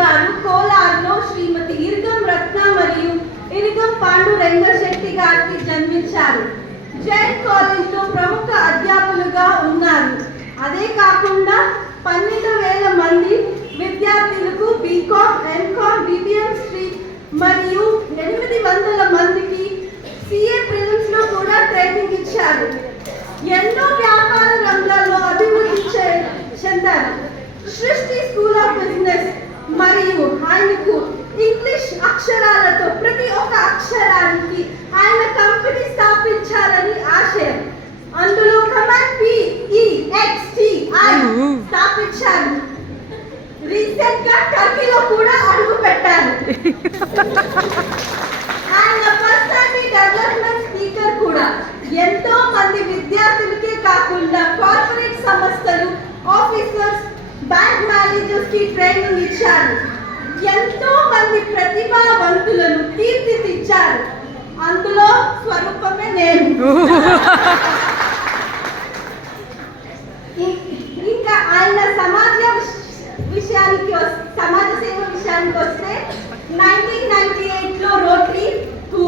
గారు కోలార్లో శ్రీమతి ఇరుగం రత్న మరియు ఇరుగం పాండు రంగశెట్టి గారికి జన్మించారు. జైన్ కాలేజ్లో ప్రముఖ అధ్యాపకులుగా ఉన్నారు. అదే కాకుండా 12,000 మంది విద్యార్థులకు బీకామ్, ఎంకామ్, బీబీఎం మరియు 800 మందికి సిఏ ప్రిలిమ్స్ లో కూడా ట్రైనింగ్ ఇచ్చారు. ఎన్నో వ్యాపార రంగాల్లో అభివృద్ధి చెందారు. సృష్టి స్కూల్ ఆఫ్ బిజినెస్ మరియు ఆయనకు ఇంగ్లీష్ అక్షరాలతో ప్రతి ఒక్క అక్షరానికి ఆయన కంపెనీ స్థాపించాలని ఆశయం. అందులో కమాండ్ PEXTI స్థాపించారు. రీసెంట్ గా టర్కీలో కూడా అడుగు పెట్టారు. ఆయన పర్సనాలిటీ డెవలప్మెంట్ స్పీకర్ కూడా. ఎంతో మంది విద్యార్థులకే కాకుండా కార్పొరేట్ సంస్థలు, ఆఫీసర్స్, బ్యాంక్ మేనేజర్స్ కి ట్రైనింగ్ ఇచ్చారు. ఎంతో మంది ప్రతిభావంతులను తీర్చిదిద్దారు. అందులో స్వరూపమే నేను. ఇంకా ఆయన సమాజ సేవ విషయానికి వస్తే 1998లో రోటరీ కు,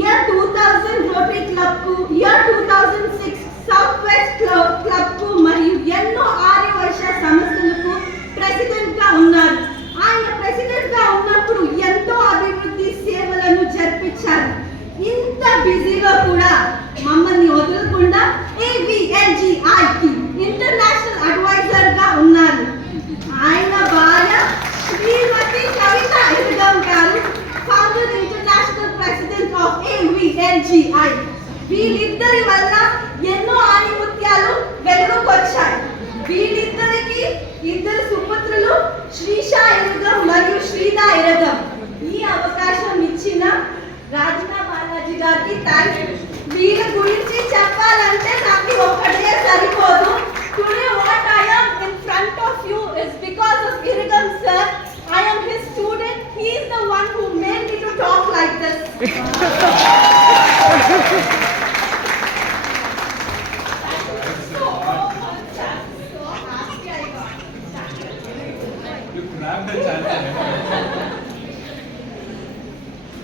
ఇయర్ 2000 రోటరీ క్లబ్ కు, ఇయర్ 2006 సౌత్ వెస్ట్ క్లబ్ కు మరియు ఎన్నో ఆర్యవైశ్య సంస్థలకు ప్రెసిడెంట్ గా ఉన్నారు. ఆయన ప్రెసిడెంట్ గా ఉన్నప్పుడు ఎంతో అభివృద్ధి సేవలను జరిపించారు. ఇంత బిజీలో కూడా మమ్మల్ని వదలకుండా AVLGIకి ఇంటర్నేషనల్ అడ్వైజర్ గా ఉన్నారు. ఆయన భార్య శ్రీమతి కవిత ఇరుగం గారు, founder international president of AVLGI. వీళ్ళిద్దరి వల్ల ఎన్నో ఆణిముత్యాలు వెలుగుకొచ్చాయి. వీళ్ళిద్దరికి 2 సుపుత్రులు, శ్రీషా ఇరుగం మరియు శ్రీదా ఇరుగం. ఈ అవకాశం ఇచ్చిన రాజనా బాలాజీ గారికి థ్యాంక్స్. వీళ్ళ గురించి చెప్పాలంటే నాకు ఒక్కటే సరిపోదు. Today what I am in front of you is because of Irugam sir. I am his student. He is the one who made me to talk like this.